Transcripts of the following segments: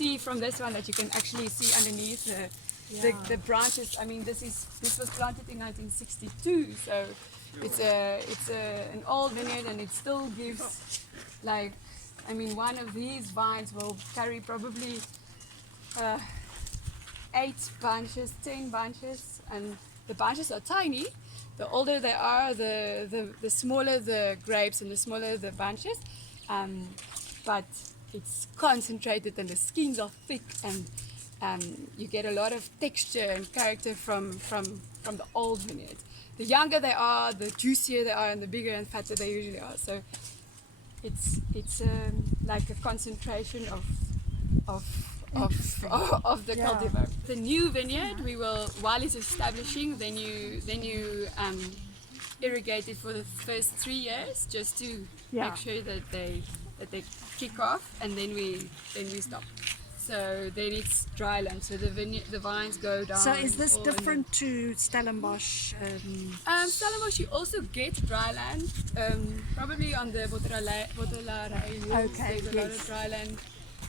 see from this one that you can actually see underneath the branches. I mean, this was planted in 1962, so it's an old vineyard, and it still gives, like, I mean, one of these vines will carry probably 8 bunches, 10 bunches, and the bunches are tiny. The older they are, the smaller the grapes and the smaller the bunches. But it's concentrated and the skins are thick, and you get a lot of texture and character from the old vineyard. The younger they are, the juicier they are, and the bigger and fatter they usually are. So it's like a concentration of the cultivar. The new vineyard, we will, while it's establishing, then you irrigate it for the first 3 years, just to make sure that they kick off, and then we stop. So then it's dry land, so the vines go down. So is this different to Stellenbosch? Stellenbosch, you also get dry land, probably on the Botelarij hills. Okay, There's a lot of dry land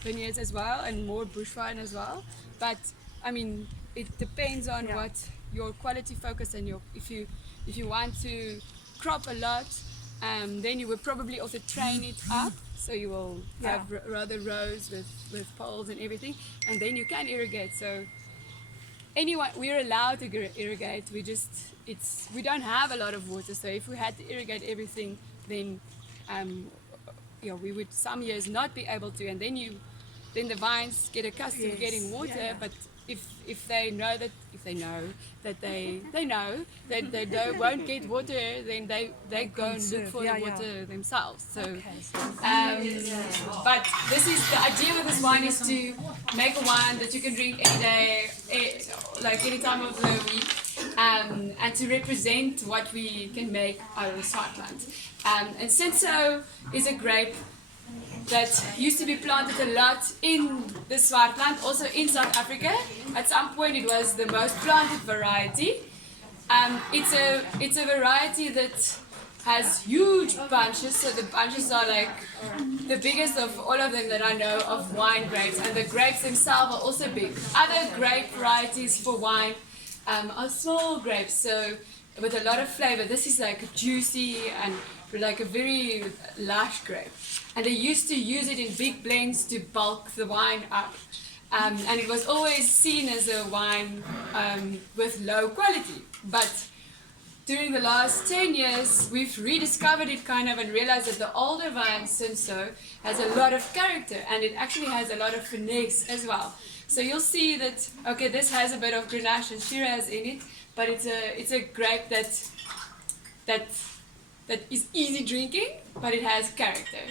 vineyards as well, and more bush vine as well. But I mean, it depends on what your quality focus, and if you want to crop a lot, then you will probably also train it up, so you will have rather rows with poles and everything, and then you can irrigate. So anyway, we're allowed to irrigate. We don't have a lot of water, so if we had to irrigate everything, then we would some years not be able to, and then the vines get accustomed to getting water. But if they know that they won't get water, then they go and look for the water themselves. So, but this is the idea with this wine, is to make a wine that you can drink any day, like any time of the week, and to represent what we can make out of the Swartland. And Cinsault is a grape that used to be planted a lot in the Swartland, also in South Africa. At some point it was the most planted variety. It's a variety that has huge bunches, so the bunches are like the biggest of all of them that I know of wine grapes, and the grapes themselves are also big. Other grape varieties for wine are small grapes, so with a lot of flavor. This is like juicy and like a very lush grape, and they used to use it in big blends to bulk the wine up, and it was always seen as a wine with low quality. But during the last 10 years, we've rediscovered it kind of, and realized that the older vine Cinsault has a lot of character, and it actually has a lot of finesse as well. So you'll see that, okay, this has a bit of Grenache and Shiraz in it, but it's a grape that is easy drinking, but it has character.